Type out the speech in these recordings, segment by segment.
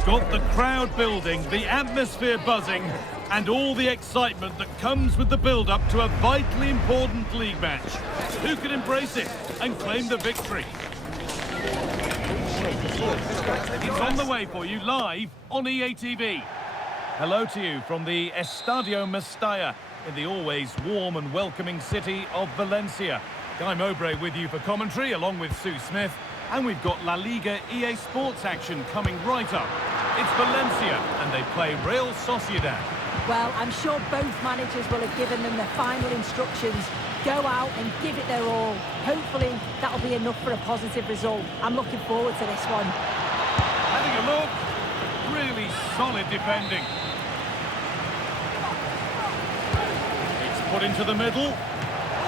We've got the crowd building, the atmosphere buzzing, and all the excitement that comes with the build-up to a vitally important league match. Who can embrace it and claim the victory? It's on the way for you live on EA TV. Hello to you from the Estadio Mestalla in the always warm and welcoming city of Valencia. Guy Mowbray with you for commentary along with Sue Smith, and we've got Laliga EA Sports action coming right up. It's Valencia and they play Real Sociedad. Well, I'm sure both managers will have given them the final instructions. Go out and give it their all. Hopefully that'll be enough for a positive result. I'm looking forward to this one. Having a look, really solid defending. It's put into the middle.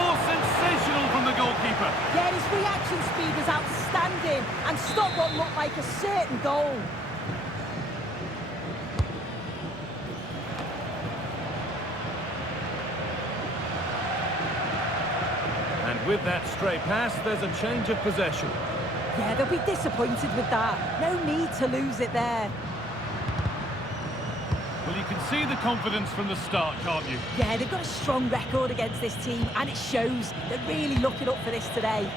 Oh, sensational from the goalkeeper. Yeah, his reaction speed was outstanding and stopped what looked like a certain goal. And with that stray pass, there's a change of possession. Yeah, they'll be disappointed with that. No need to lose it there. Well, you can see the confidence from the start, can't you? Yeah, they've got a strong record against this team, and it shows. They're really looking up for this today.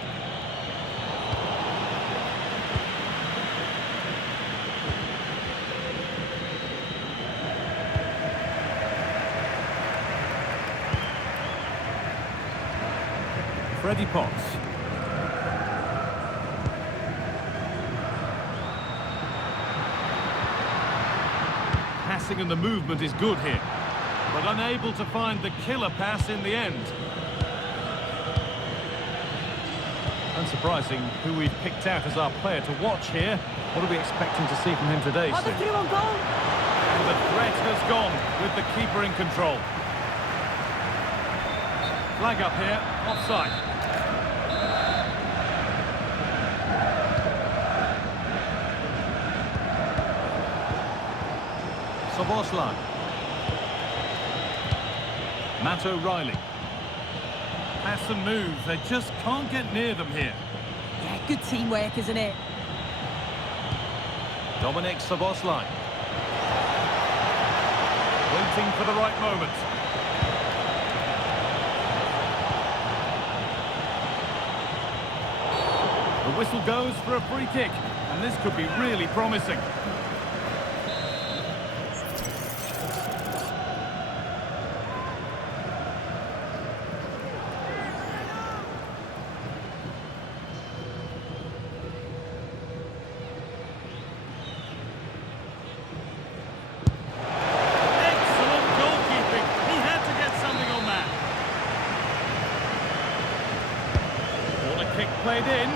Freddie Potts. Passing and the movement is good here, but unable to find the killer pass in the end. Unsurprising who we've picked out as our player to watch here. What are we expecting to see from him today, Oh, Steve? they're through on goal. And the threat has gone with the keeper in control. Flag up here, offside. Sociedad. Matt O'Reilly. Pass and move, they just can't get near them here. Yeah, good teamwork, isn't it? Dominic Sociedad. Waiting for the right moment. The whistle goes for a free kick, and this could be really promising. Kick played in.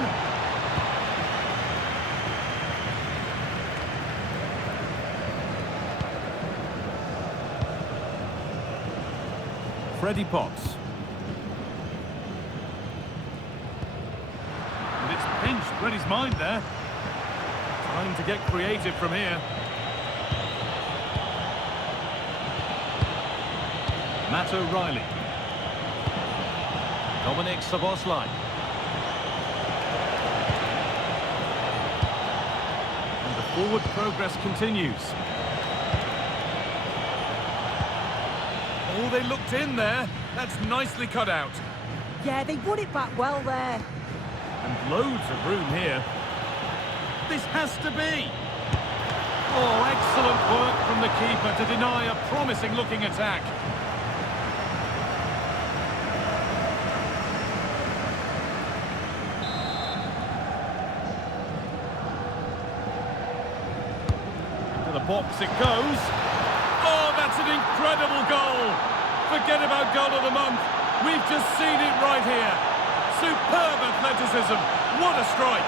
Freddie Potts. And it's pinched Freddie's mind there. Time to get creative from here. Matt O'Reilly. Dominic Sociedad. Forward progress continues. Oh, they looked in there. That's nicely cut out. Yeah, they won it back well there. And loads of room here. This has to be. Oh, excellent work from the keeper to deny a promising-looking attack. Box it goes. Oh, that's an incredible goal. Forget about goal of the month. We've just seen it right here. Superb athleticism. What a strike.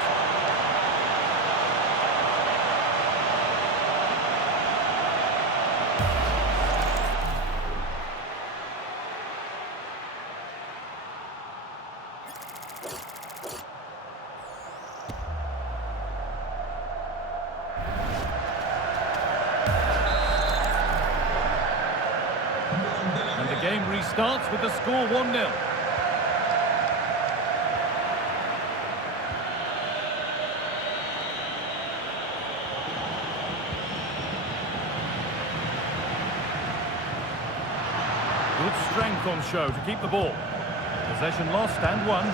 Game restarts with the score 1-0. Good strength on show to keep the ball. Possession lost and won.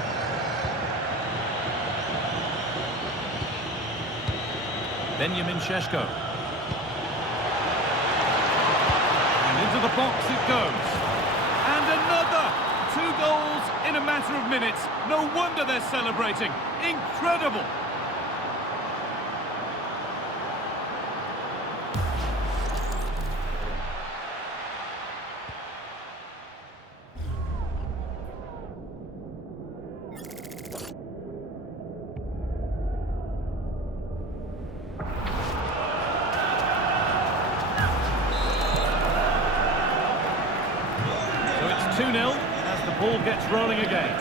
Benjamin Šeško. And into the box it goes. And another! 2 goals in a matter of minutes. No wonder they're celebrating. Incredible! So it's 2-0 as the ball gets rolling again.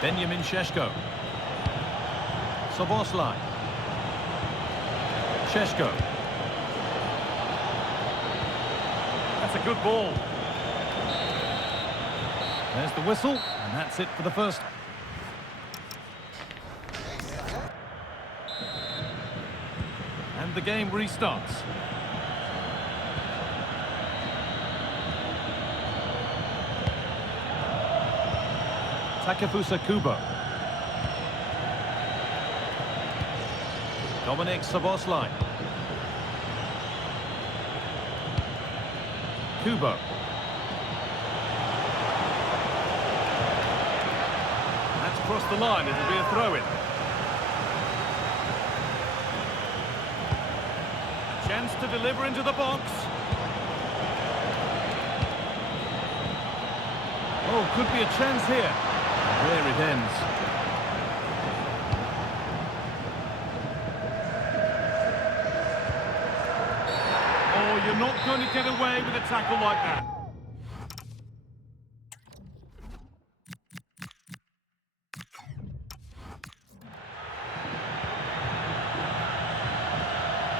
Benjamin Šeško. Soboslai. Šeško. That's a good ball. There's the whistle, and that's it for the first. And the game restarts. Takefusa Kubo. Dominik Szoboszlai. Kubo. That's crossed the line, it'll be a throw-in. A chance to deliver into the box. Oh, could be a chance here. There it ends. Oh, you're not going to get away with a tackle like that.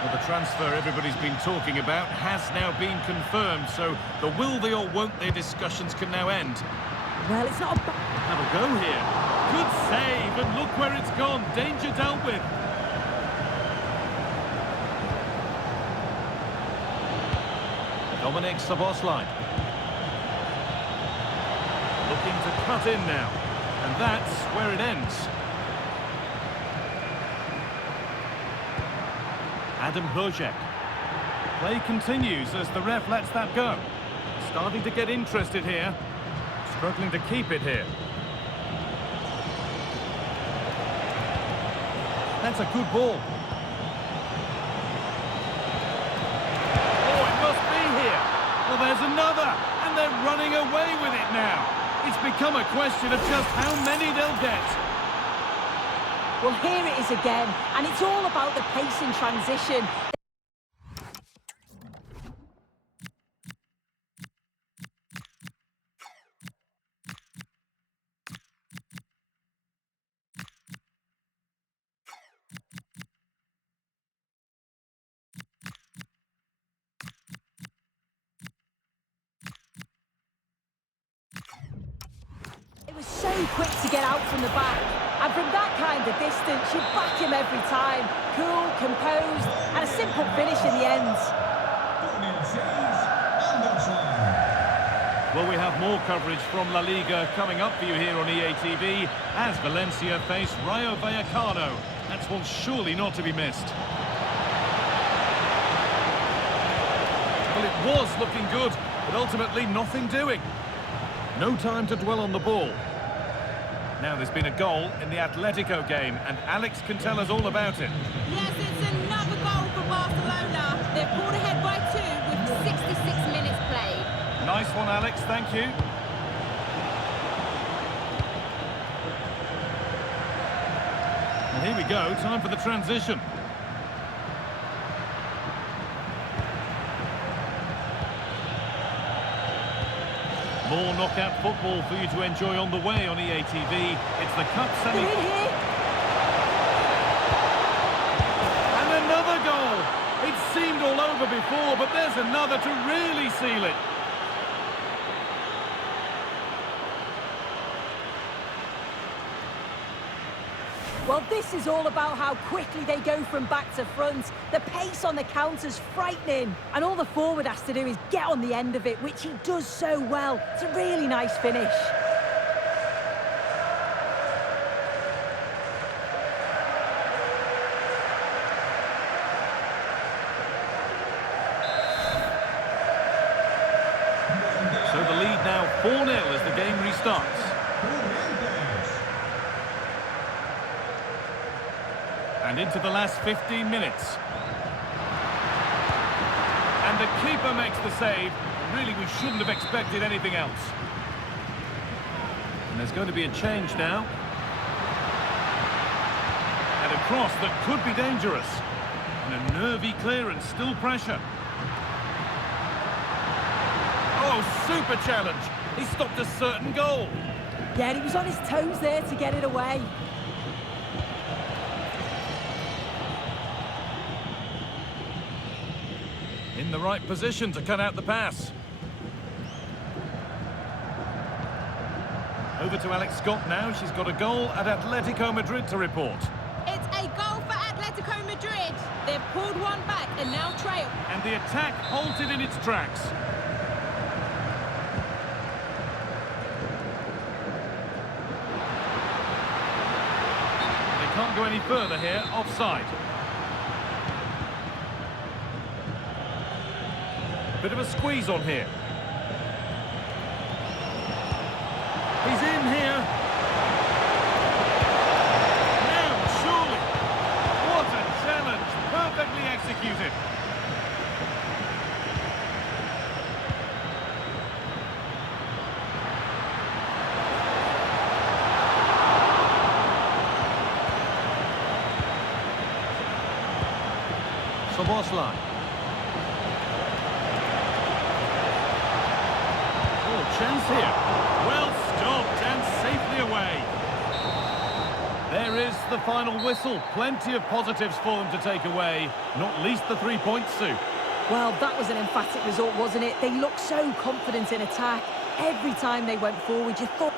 Well, the transfer everybody's been talking about has now been confirmed, so the will they or won't they discussions can now end. Well, it's not a bad... Have a go here. Good save, and look where it's gone. Danger dealt with. Dominik Szoboszlai. Looking to cut in now. And that's where it ends. Adam Hložek. Play continues as the ref lets that go. Starting to get interested here. Struggling to keep it here. That's a good ball. Oh, it must be here. Well, there's another, and they're running away with it now. It's become a question of just how many they'll get. Well, here it is again, and it's all about the pace in transition. It was so quick to get out from the back, and from that kind of distance, you back him every time. Cool, composed, and a simple finish in the end. Well, we have more coverage from La Liga coming up for you here on EATV as Valencia face Rayo Vallecano. That's one surely not to be missed. Well, it was looking good, but ultimately nothing doing. No time to dwell on the ball. Now there's been a goal in the Atletico game, and Alex can tell us all about it. Yes, it's another goal for Barcelona. They've pulled ahead by 2 with 66 minutes played. Nice one, Alex, thank you. And here we go, time for the transition. More knockout football for you to enjoy on the way on EATV. It's the Cup semi... They're in here. And another goal! It seemed all over before, but there's another to really seal it. Well, this is all about how quickly they go from back to front. The pace on the counter's frightening. And all the forward has to do is get on the end of it, which he does so well. It's a really nice finish. So the lead now 4-0 as the game restarts. And into the last 15 minutes. And the keeper makes the save. Really, we shouldn't have expected anything else. And there's going to be a change now. And a cross that could be dangerous. And a nervy clearance, still pressure. Oh, super challenge. He stopped a certain goal. Yeah, he was on his toes there to get it away. In the right position to cut out the pass. Over to Alex Scott now. She's got a goal at Atletico Madrid to report. It's a goal for Atletico Madrid. They've pulled one back and now trail. And the attack halted in its tracks. They can't go any further here. Offside. Bit of a squeeze on here. He's in here. Now, surely. What a challenge. Perfectly executed. Sociedad. Chance here. Well stopped and safely away. There is the final whistle. Plenty of positives for them to take away, not least the 3 points, Sue. Well, that was an emphatic result, wasn't it? They looked so confident in attack. Every time they went forward, you thought...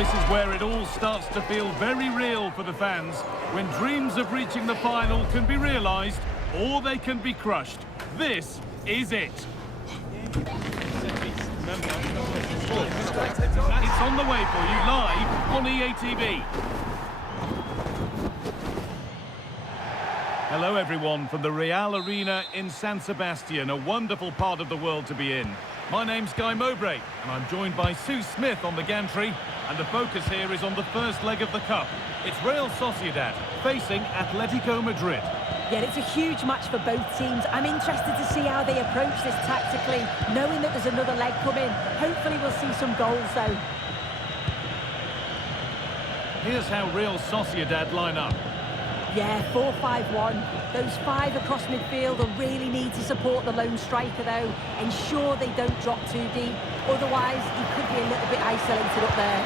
this is where it all starts to feel very real for the fans, when dreams of reaching the final can be realised or they can be crushed. This is it. It's on the way for you live on EATV. Hello everyone from the Real Arena in San Sebastian, a wonderful part of the world to be in. My name's Guy Mowbray and I'm joined by Sue Smith on the gantry, and the focus here is on the first leg of the Cup. It's Real Sociedad facing Atletico Madrid. Yeah, it's a huge match for both teams. I'm interested to see how they approach this tactically, knowing that there's another leg coming. Hopefully we'll see some goals though. Here's how Real Sociedad line up. Yeah, 4-5-1. Those five across midfield will really need to support the lone striker though. Ensure they don't drop too deep. Otherwise, he could be a little bit isolated up there.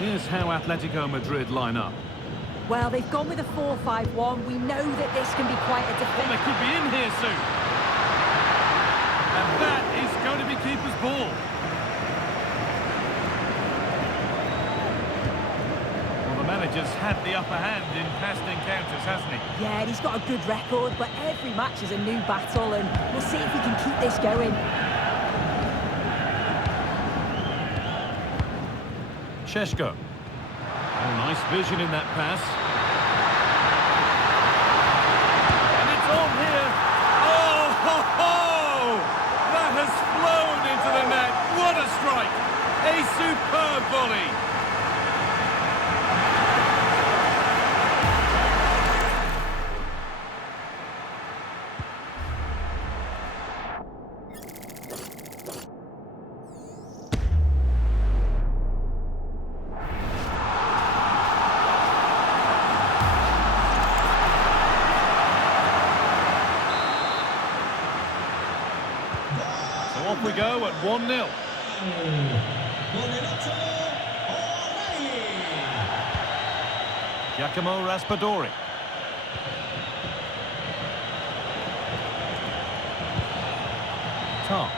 Here's how Atletico Madrid line up. Well, they've gone with a 4-5-1. We know that this can be quite a Well, defensive. they could be in here soon. And that is going to be keeper's ball. Well, the manager's had the upper hand in past encounters, hasn't he? Yeah, and he's got a good record, but every match is a new battle, and we'll see if he can keep this going. SESKO. Oh, nice vision in that pass. And it's on here. Oh, ho, ho! That has flown into the net. What a strike! A superb volley. Off we go at 1-0. Giacomo Raspadori. Tar.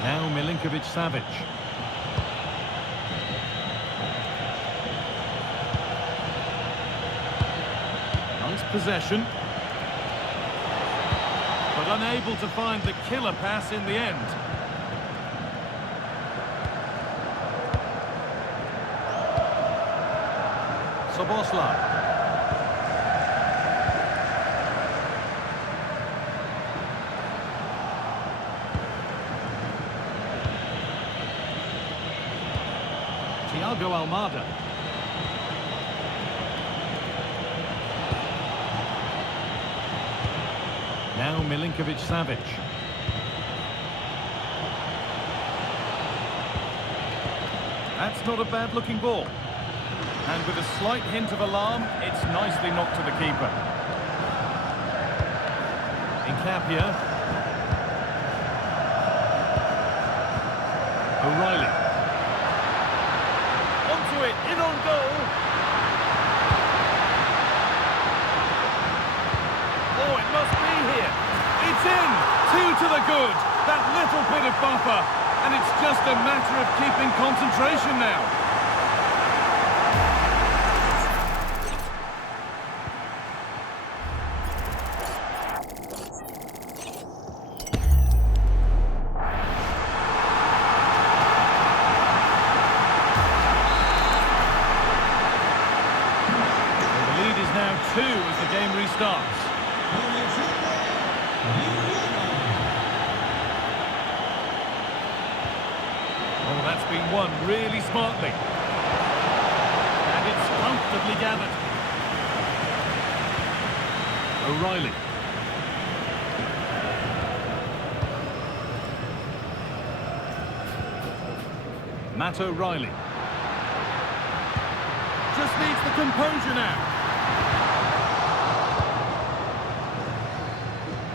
Now Milinkovic-Savic. Nice possession. But unable to find the killer pass in the end. Sociedad. Thiago Almada. Now Milinkovic-Savic. That's not a bad-looking ball. And with a slight hint of alarm, it's nicely knocked to the keeper. Incapia. O'Reilly. Onto it, in on goal. Oh, it must be here. It's in! 2 to the good. That little bit of buffer. And it's just a matter of keeping concentration now. Well, the lead is now 2 as the game restarts. Oh, that's been won really smartly. And it's comfortably gathered. O'Reilly. Matt O'Reilly. Just needs the composure now.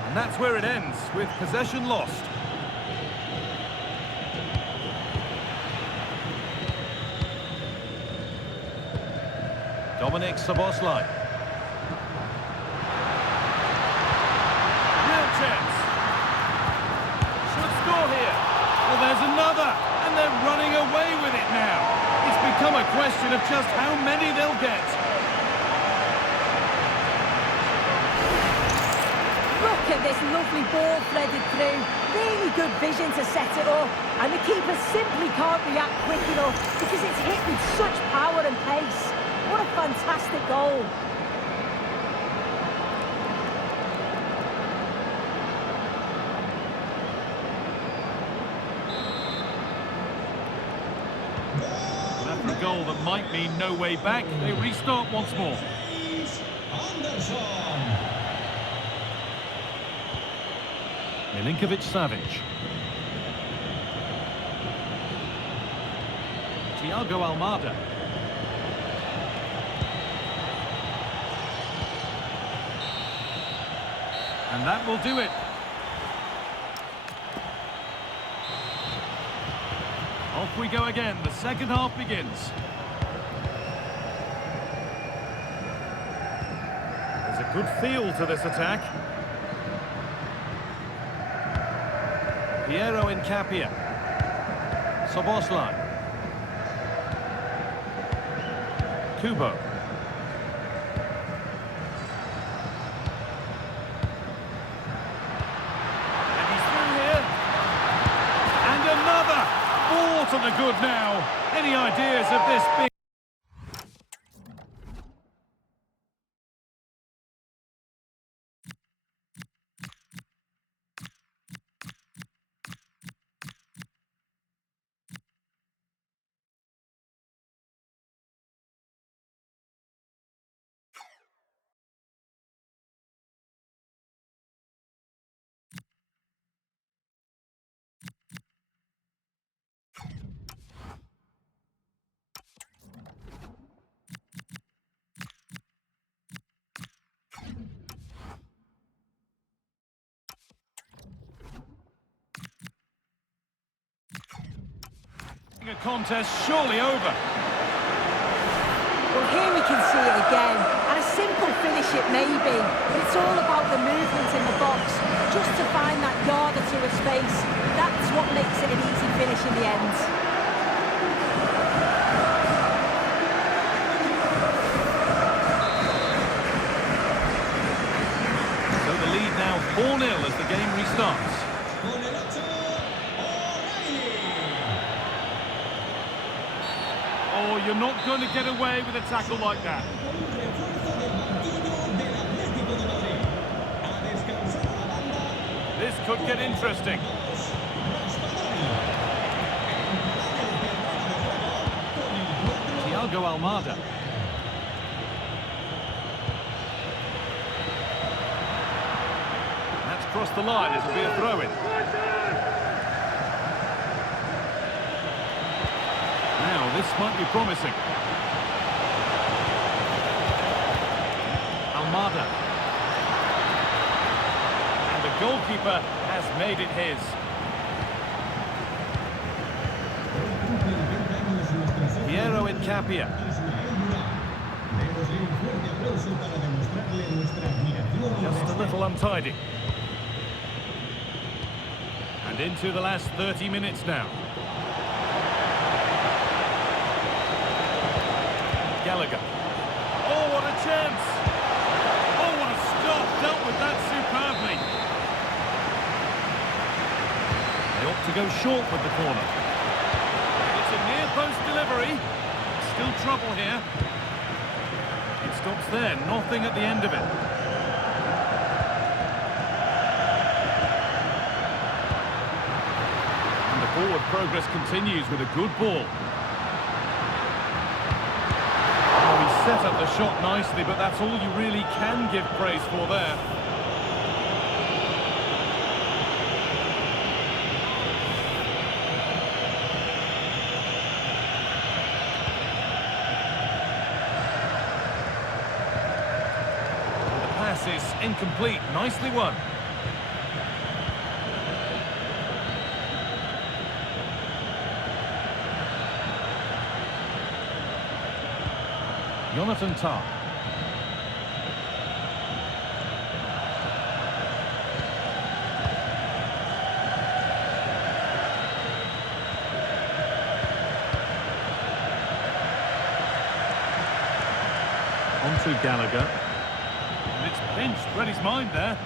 And that's where it ends, with possession lost. Dominik Szoboszlai. Real chance. Should become a question of just how many they'll get. Look at this lovely ball threaded through. Really good vision to set it up. And the keeper simply can't react quick enough because it's hit with such power and pace. What a fantastic goal. After a goal that might mean no way back, they restart once more. Milinkovic-Savic. Thiago Almada. And that will do it. Off we go again. The second half begins. There's a good feel to this attack. Piero Incapia. Soboslai. Kubo. And he's through here. And another. All to the good now. Any ideas of this being... A contest surely over. Well, here we can see it again, and a simple finish it may be, but it's all about the movement in the box, just to find that yard or two of space. That's what makes it an easy finish in the end. So the lead now 4-0 as the game restarts. Oh, you're not going to get away with a tackle like that. This could get interesting. Thiago Almada. That's crossed the line. It'll be a throw-in. Now, this might be promising. Almada. And the goalkeeper has made it his. Piero Incapia. Just a little untidy. And into the last 30 minutes now. Gallagher. Oh, what a chance! Oh, what a stop! Dealt with that superbly. They ought to go short with the corner. It's a near-post delivery. Still trouble here. It stops there, nothing at the end of it. And the forward progress continues with a good ball. Set up the shot nicely, but that's all you really can give praise for there. And the pass is incomplete. Nicely won. Jonathan Tah. to Gallagher. And it's pinched, read his mind there.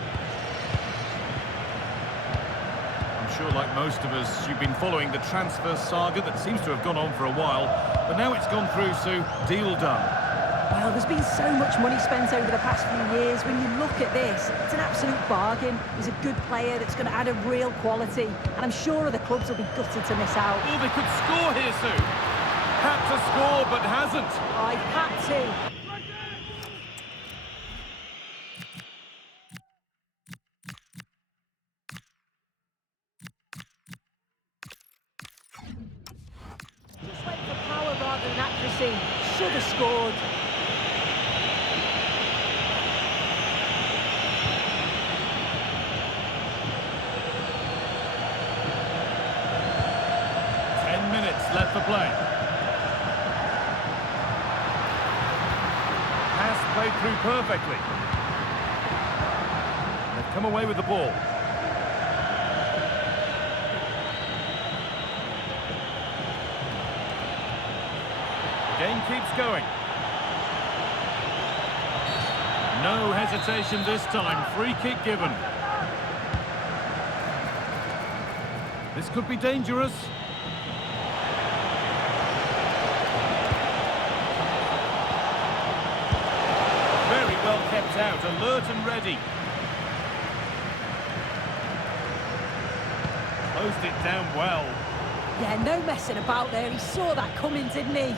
I'm sure, like most of us, you've been following the transfer saga that seems to have gone on for a while. But now it's gone through, Sue. Deal done. Well, there's been so much money spent over the past few years. When you look at this, it's an absolute bargain. He's a good player that's going to add a real quality. And I'm sure other clubs will be gutted to miss out. Oh, they could score here, Sue. Had to score, but hasn't. I had to. Just went for power rather than accuracy. Should have scored. Left for play. Pass played through perfectly. They've come away with the ball. The game keeps going. No hesitation this time. Free kick given. This could be dangerous. Kept out, alert and ready. Closed it down well. Yeah, no messing about there. He saw that coming, didn't he?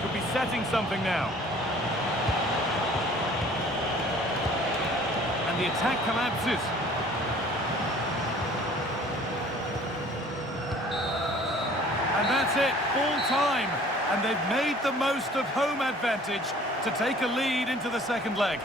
Could be setting something now. And the attack collapses. And that's it, full time. And they've made the most of home advantage to take a lead into the second leg.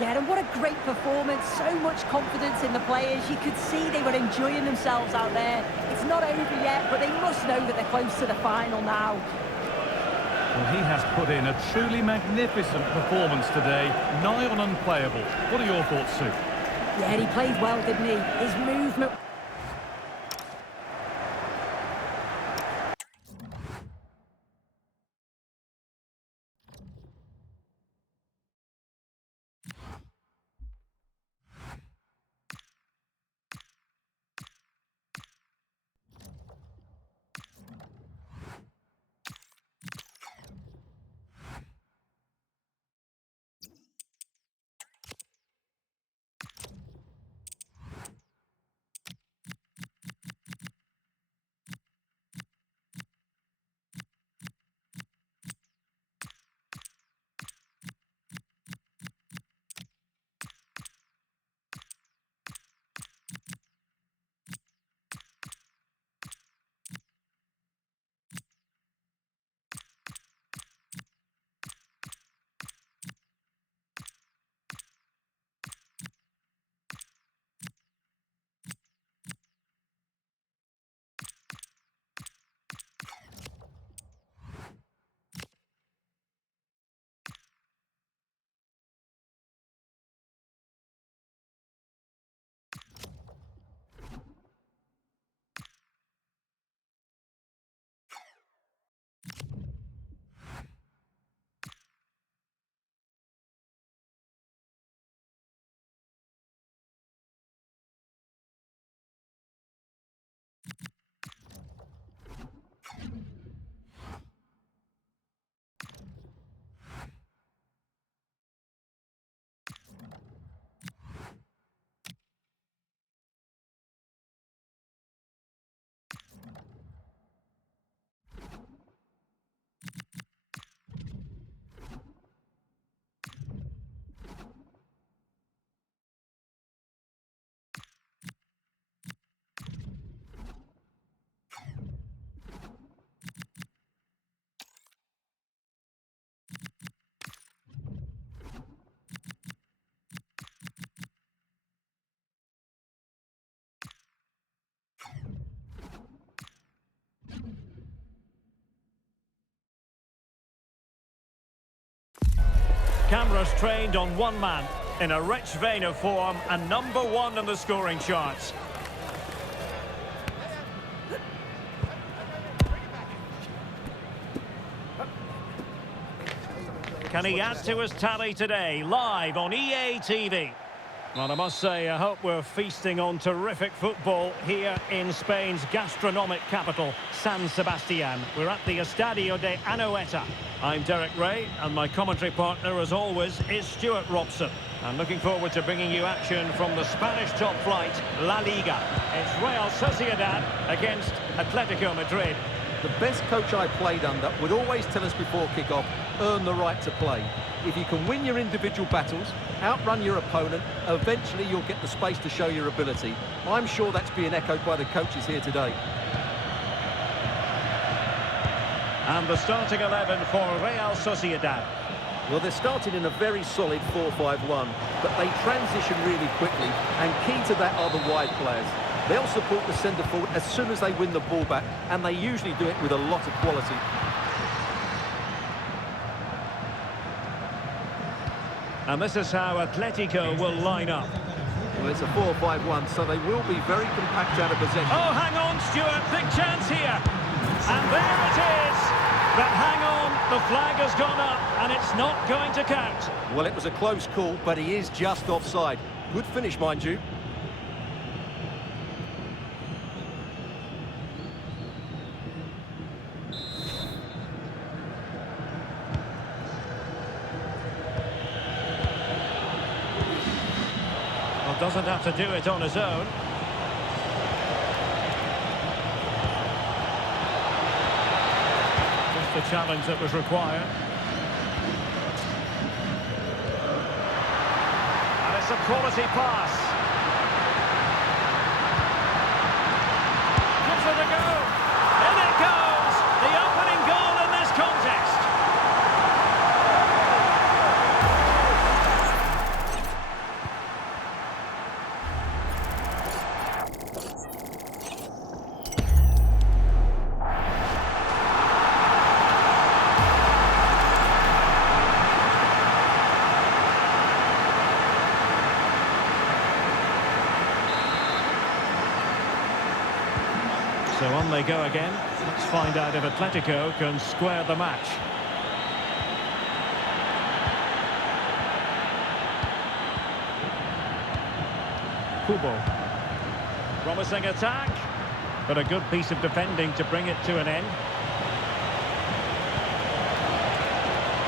Yeah, and what a great performance. So much confidence in the players. You could see they were enjoying themselves out there. It's not over yet, but they must know that they're close to the final now. Well, he has put in a truly magnificent performance today. Nigh on unplayable. What are your thoughts, Sue? Yeah, he played well, didn't he? His movement... Cameras trained on one man, in a rich vein of form and #1 in the scoring charts. Can he add to his tally today, live on EA TV? Well, I must say, I hope we're feasting on terrific football here in Spain's gastronomic capital, San Sebastián. We're at the Estadio de Anoeta. I'm Derek Ray, and my commentary partner, as always, is Stuart Robson. I'm looking forward to bringing you action from the Spanish top flight, La Liga. It's Real Sociedad against Atletico Madrid. The best coach I played under would always tell us before kick-off, earn the right to play. If you can win your individual battles, outrun your opponent, eventually you'll get the space to show your ability. I'm sure that's being echoed by the coaches here today. And the starting 11 for Real Sociedad. Well, they're starting in a very solid 4-5-1, but they transition really quickly, and key to that are the wide players. They'll support the centre forward as soon as they win the ball back, and they usually do it with a lot of quality. And this is how Atletico will line up. Well, it's a 4-5-1, so they will be very compact out of possession. Oh, hang on, Stuart. Big chance here. And there it is. But hang on, the flag has gone up, and it's not going to count. Well, it was a close call, but he is just offside. Good finish, mind you. Well, doesn't have to do it on his own. Just the challenge that was required. And it's a quality pass. Gives it a go. In it goes! The opening goal in this contest. So on they go again. Let's find out if Atletico can square the match. Kubo. Promising attack, but a good piece of defending to bring it to an end.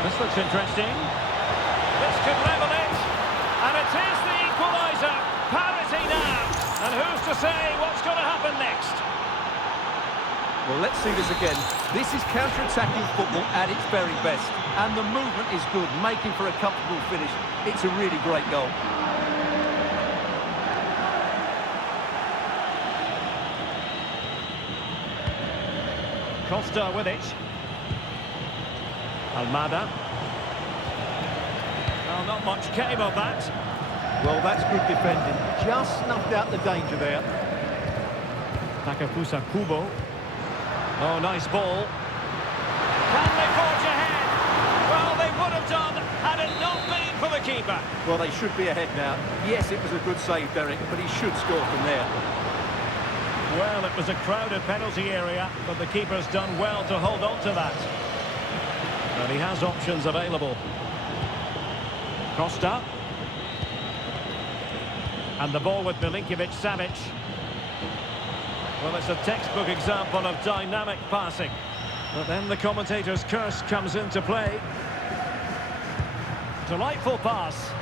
This looks interesting. This could level it, and it is the equaliser. Parity now, and who's to say what's going to happen next? Well, let's see this again. This is counter-attacking football at its very best. And the movement is good, making for a comfortable finish. It's a really great goal. Costa with it. Almada. Well, not much came of that. Well, that's good defending. Just snuffed out the danger there. Takafusa Kubo. Oh, nice ball. Can they forge ahead? Well, they would have done had it not been for the keeper. Well, they should be ahead now. Yes, it was a good save, Derek, but he should score from there. Well, it was a crowded penalty area, but the keeper's done well to hold on to that. And he has options available. Costa. And the ball with Milinkovic-Savic. Well, it's a textbook example of dynamic passing. But then the commentator's curse comes into play. Delightful pass.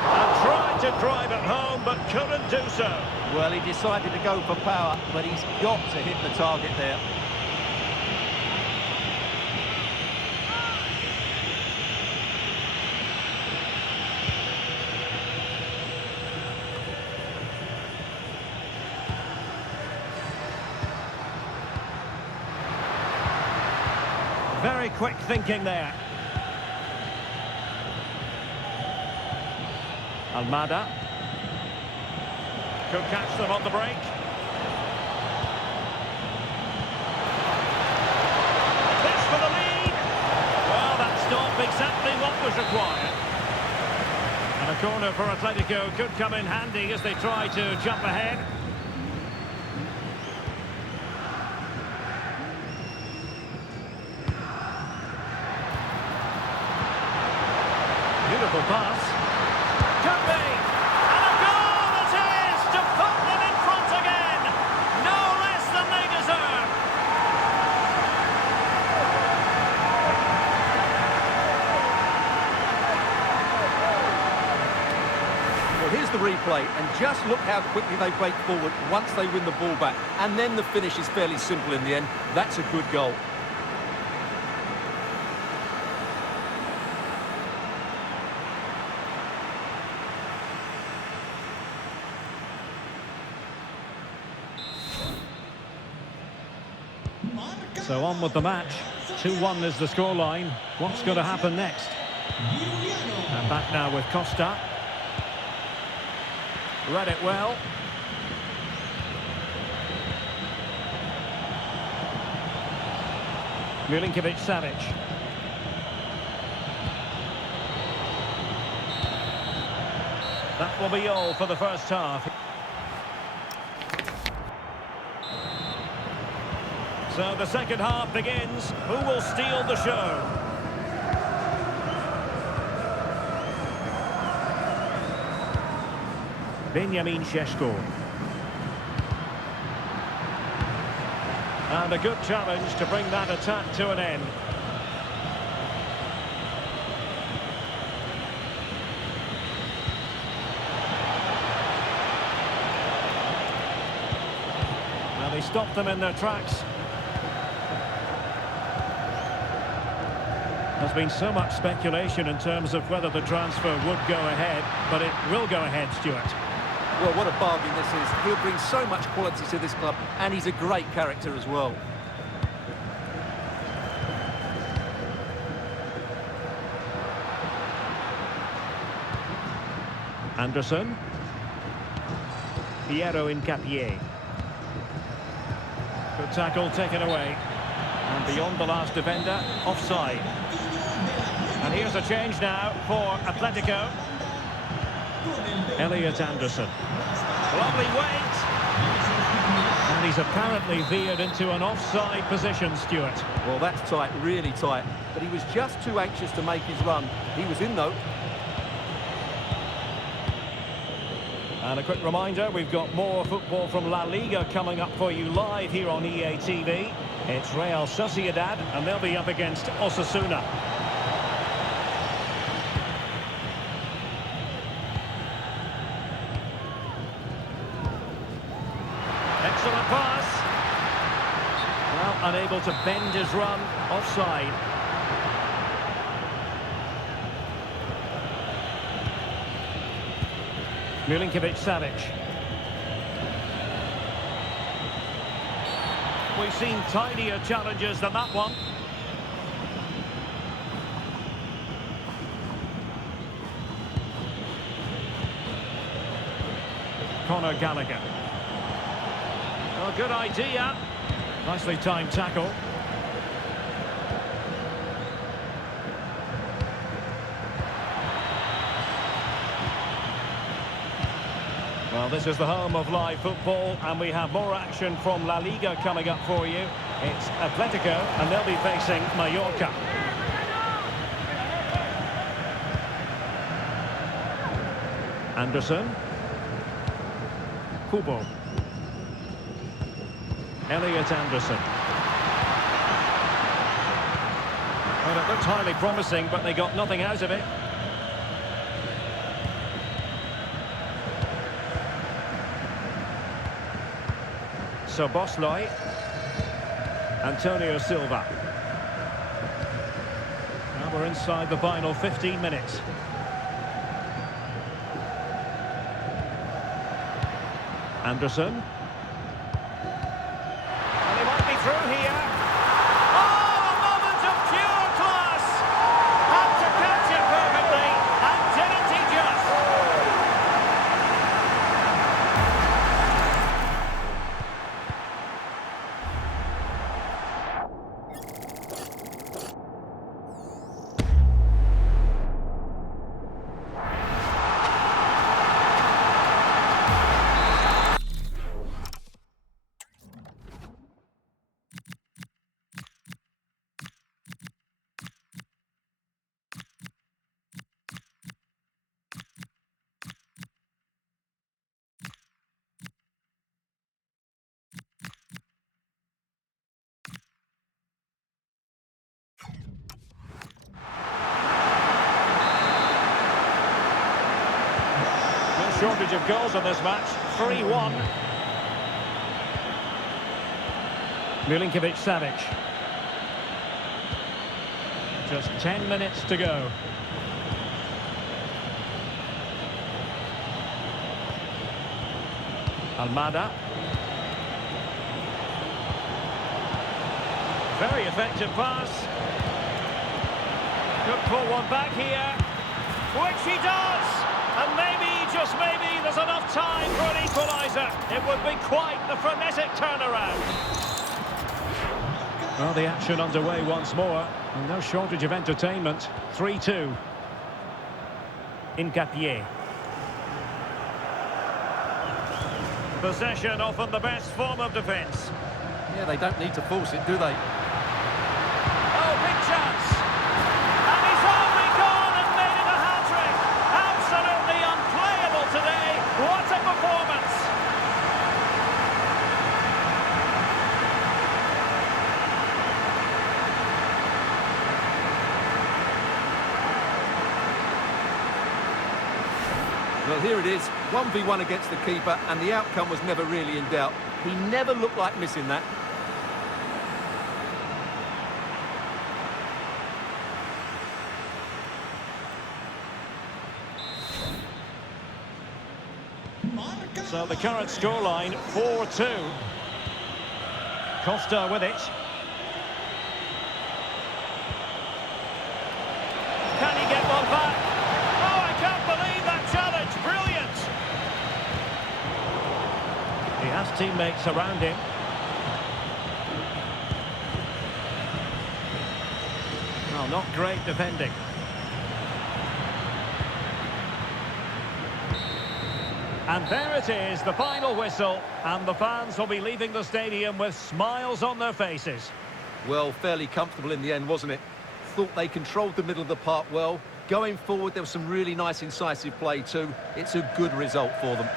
And tried to drive it home, but couldn't do so. Well, he decided to go for power, but he's got to hit the target there. Very quick thinking there. Almada. Could catch them on the break. This for the lead. Well, that's not exactly what was required. And a corner for Atletico could come in handy as they try to jump ahead. pass. Could be. And a goal it is to put them in front again. No less than they deserve. Well, here's the replay, and just look how quickly they break forward once they win the ball back. And then the finish is fairly simple in the end. That's a good goal. So on with the match. 2-1 is the scoreline. What's going to happen next? And back now with Costa. Read it well. Milinkovic-Savic. That will be all for the first half. So the second half begins. Who will steal the show? Benjamin SESKO. And a good challenge to bring that attack to an end. Now they stopped them in their tracks. There's been so much speculation in terms of whether the transfer would go ahead, but it will go ahead, Stuart. Well, what a bargain this is. He'll bring so much quality to this club, and he's a great character as well. Anderson. Piero Incapié. Good tackle taken away. And beyond the last defender, offside. And here's a change now for Atletico. Elliot Anderson. Lovely weight. And he's apparently veered into an offside position, Stuart. Well, that's tight, really tight. But he was just too anxious to make his run. He was in, though. And a quick reminder, we've got more football from La Liga coming up for you live here on EA TV. It's Real Sociedad, and they'll be up against Osasuna. Excellent pass. Well, unable to bend his run, offside. Milinkovic-Savic. We've seen tidier challenges than that one. Conor Gallagher. Oh, good idea. Nicely timed tackle. Well, this is the home of live football, and we have more action from La Liga coming up for you. It's Atletico, and they'll be facing Mallorca. Anderson. Kubo. Elliot Anderson. Well, it looked highly promising, but they got nothing out of it. So Bosloy, Antonio Silva. Now we're inside the final 15 minutes. Anderson. And he might be through here. Oh, a moment of pure class! Had to catch it perfectly, and didn't he just? shortage of goals in this match. 3-1. Milinkovic-Savic. Just 10 minutes to go. Almada. Very effective pass. Could pull one back here, which he does. And maybe, just maybe, there's enough time for an equaliser. It would be quite the frenetic turnaround. Well, the action underway once more. And no shortage of entertainment. 3-2. Incapié. Possession often the best form of defence. Yeah, they don't need to force it, do they? Oh, big chance. And he's only gone and made it a hat-trick. Absolutely unplayable today. What a performance. Well, here it is, 1v1 against the keeper, and the outcome was never really in doubt. He never looked like missing that. So the current scoreline, 4-2. Costa with it. Can he get one back? Oh, I can't believe that challenge. Brilliant. He has teammates around him. Oh, not great defending. And there it is, the final whistle, and the fans will be leaving the stadium with smiles on their faces. Well, fairly comfortable in the end, wasn't it? Thought they controlled the middle of the park well. Going forward, there was some really nice incisive play too. It's a good result for them.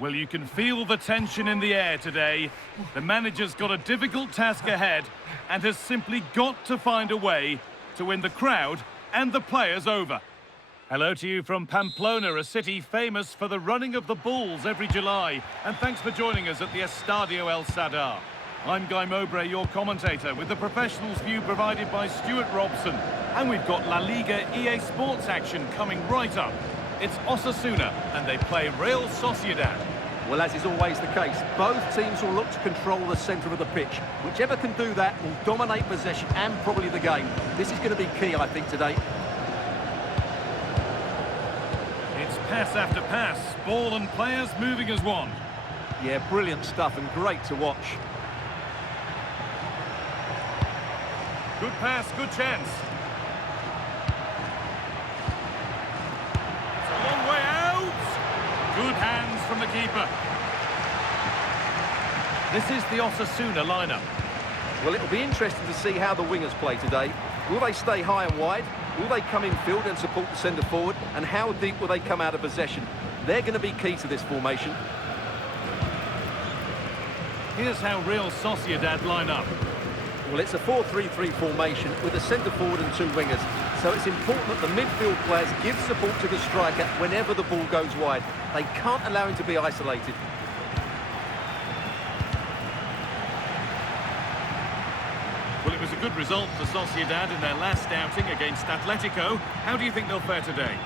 Well, you can feel the tension in the air today. The manager's got a difficult task ahead and has simply got to find a way to win the crowd and the players over. Hello to you from Pamplona, a city famous for the running of the bulls every July. And thanks for joining us at the Estadio El Sadar. I'm Guy Mowbray, your commentator, with the professionals' view provided by Stuart Robson. And we've got Laliga EA Sports action coming right up. It's Osasuna, and they play Real Sociedad. Well, as is always the case, both teams will look to control the centre of the pitch. Whichever can do that will dominate possession and probably the game. This is going to be key, I think, today. It's pass after pass, ball and players moving as one. Yeah, brilliant stuff and great to watch. Good pass, good chance. It's a long way out. Good hands from the keeper. This is the Osasuna lineup. Well, it'll be interesting to see how the wingers play today. Will they stay high and wide? Will they come in field and support the centre forward? And how deep will they come out of possession? They're going to be key to this formation. Here's how Real Sociedad line up. Well, it's a 4-3-3 formation with a centre forward and two wingers. So it's important that the midfield players give support to the striker whenever the ball goes wide. They can't allow him to be isolated. Well, it was a good result for Sociedad in their last outing against Atletico. How do you think they'll fare today?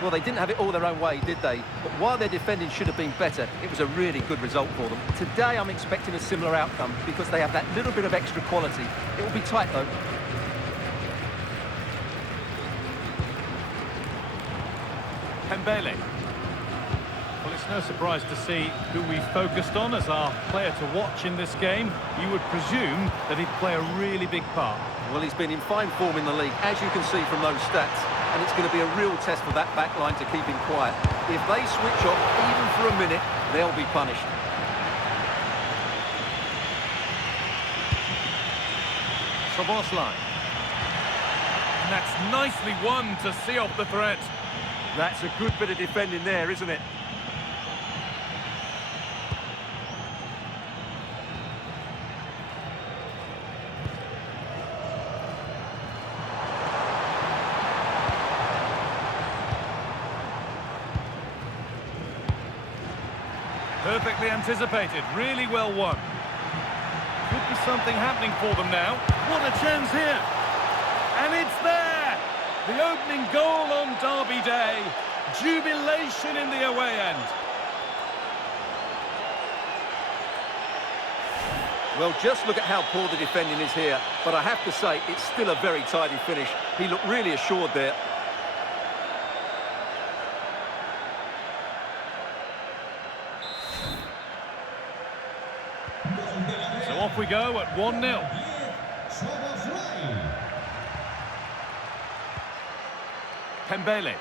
Well, they didn't have it all their own way, did they? But while their defending should have been better, it was a really good result for them. Today, I'm expecting a similar outcome because they have that little bit of extra quality. It will be tight, though. Pembele. Well, it's no surprise to see who we focused on as our player to watch in this game. You would presume that he'd play a really big part. Well, he's been in fine form in the league, as you can see from those stats. And it's going to be a real test for that back line to keep him quiet. If they switch off even for a minute, they'll be punished. Sociedad. And that's nicely won to see off the threat. That's a good bit of defending there, isn't it? Perfectly anticipated, really well won. Could be something happening for them now. What a chance here! And it's there! The opening goal on Derby Day. Jubilation in the away end. Well, just look at how poor the defending is here. But I have to say, it's still a very tidy finish. He looked really assured there. So off we go at 1-0. Pembele.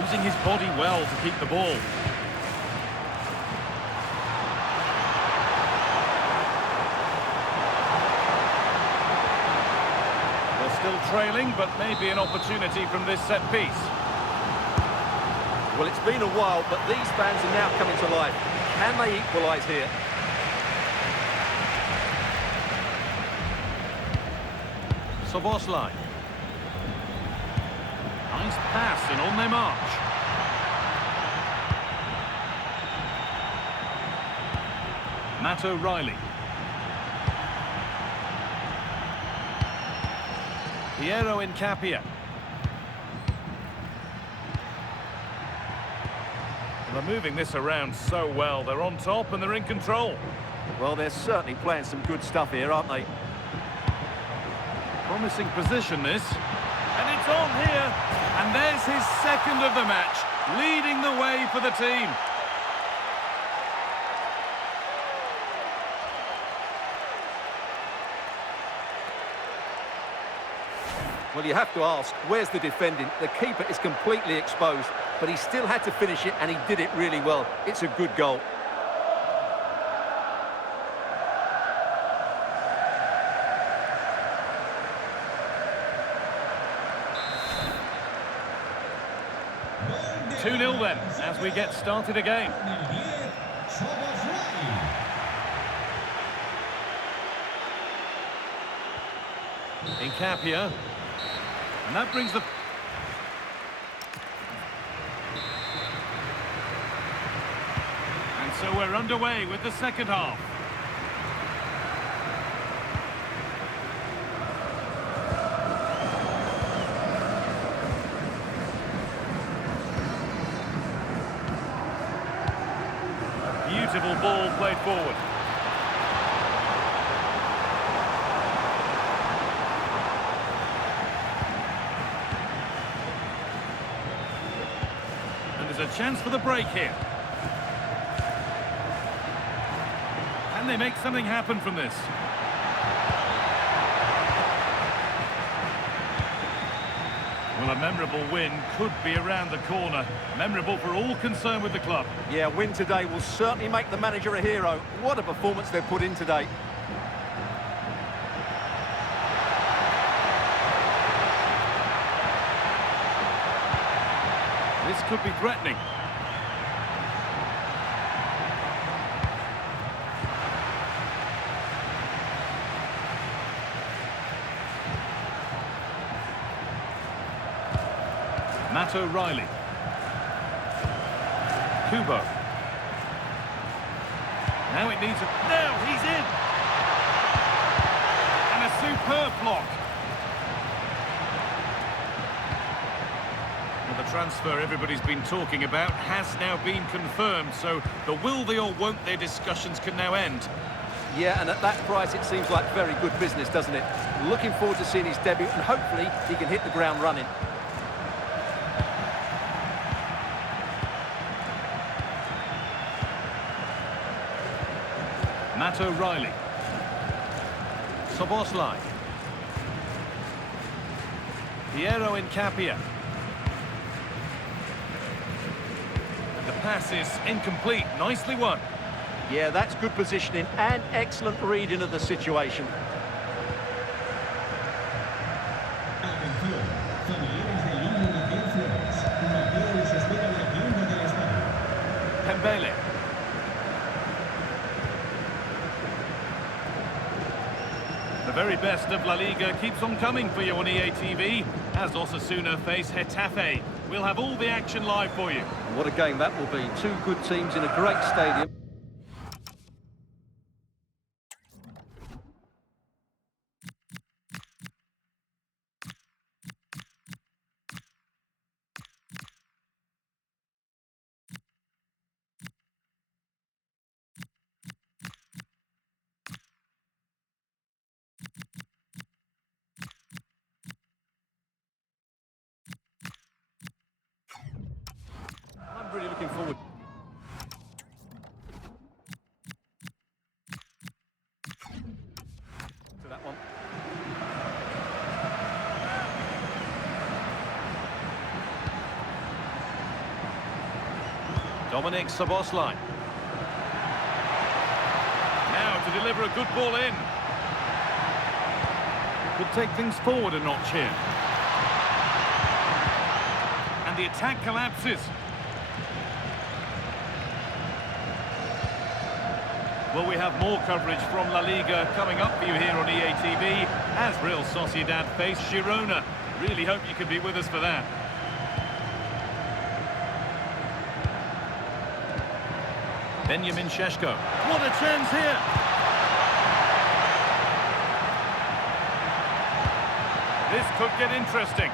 Using his body well to keep the ball. They're still trailing, but maybe an opportunity from this set piece. Well, it's been a while, but these fans are now coming to life. Can they equalise here? Sociedad. Nice pass and on their march. Matt O'Reilly. Piero Incapia. They're moving this around so well. They're on top and they're in control. Well, they're certainly playing some good stuff here, aren't they? Promising position, this. And it's on here. And there's his second of the match, leading the way for the team. Well, you have to ask, where's the defending? The keeper is completely exposed, but he still had to finish it, and he did it really well. It's a good goal. 2-0 then, as we get started again. Incapia. And that brings the... And so we're underway with the second half. Beautiful ball played forward. And there's a chance for the break here. Can they make something happen from this? Well, a memorable win could be around the corner. Memorable for all concerned with the club. Yeah, win today will certainly make the manager a hero. What a performance they've put in today. This could be threatening. Matt O'Reilly. Kubo. Now it needs a... No, he's in! And a superb block. Well, the transfer everybody's been talking about has now been confirmed, so the will they or won't they discussions can now end. Yeah, and at that price it seems like very good business, doesn't it? Looking forward to seeing his debut, and hopefully he can hit the ground running. Matt O'Reilly. Soboslai. Piero Incapia. The pass is incomplete. Nicely won. Yeah, that's good positioning and excellent reading of the situation. Pembele. The very best of Laliga keeps on coming for you on EA TV as Osasuna face Getafe. We'll have all the action live for you. What a game that will be. Two good teams in a great stadium. I'm really looking forward to that one. Dominic Soboslai. Now to deliver a good ball in. Could take things forward a notch here. And the attack collapses. Well, we have more coverage from La Liga coming up for you here on EA TV as Real Sociedad face Girona. Really hope you can be with us for that. Benjamin Šeško. What a chance here! This could get interesting.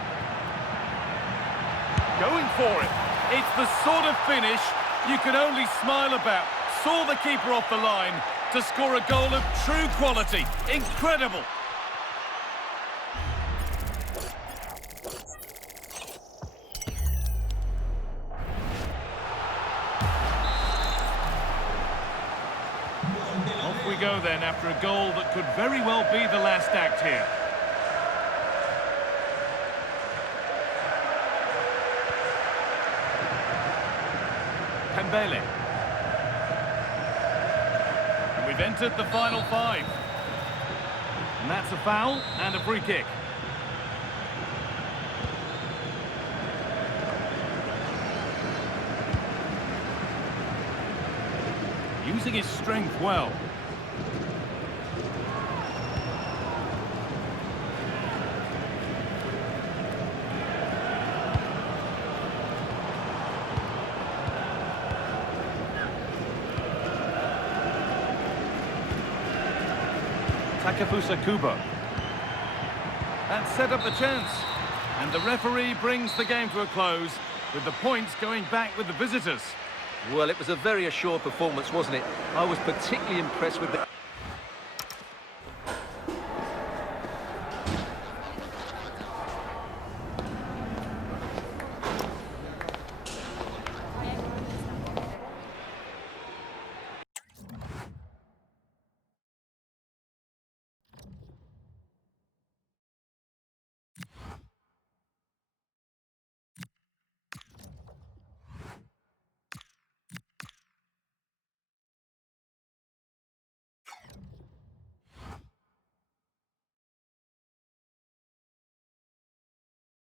Going for it. It's the sort of finish you can only smile about. Saw the keeper off the line to score a goal of true quality. Incredible. Off we go then after a goal that could very well be the last act here. Pembele. And we've entered the final five. And that's a foul and a free kick. using his strength well. Takefusa Kubo. That set up the chance. And the referee brings the game to a close, with the points going back with the visitors. Well, it was a very assured performance, wasn't it? I was particularly impressed with the...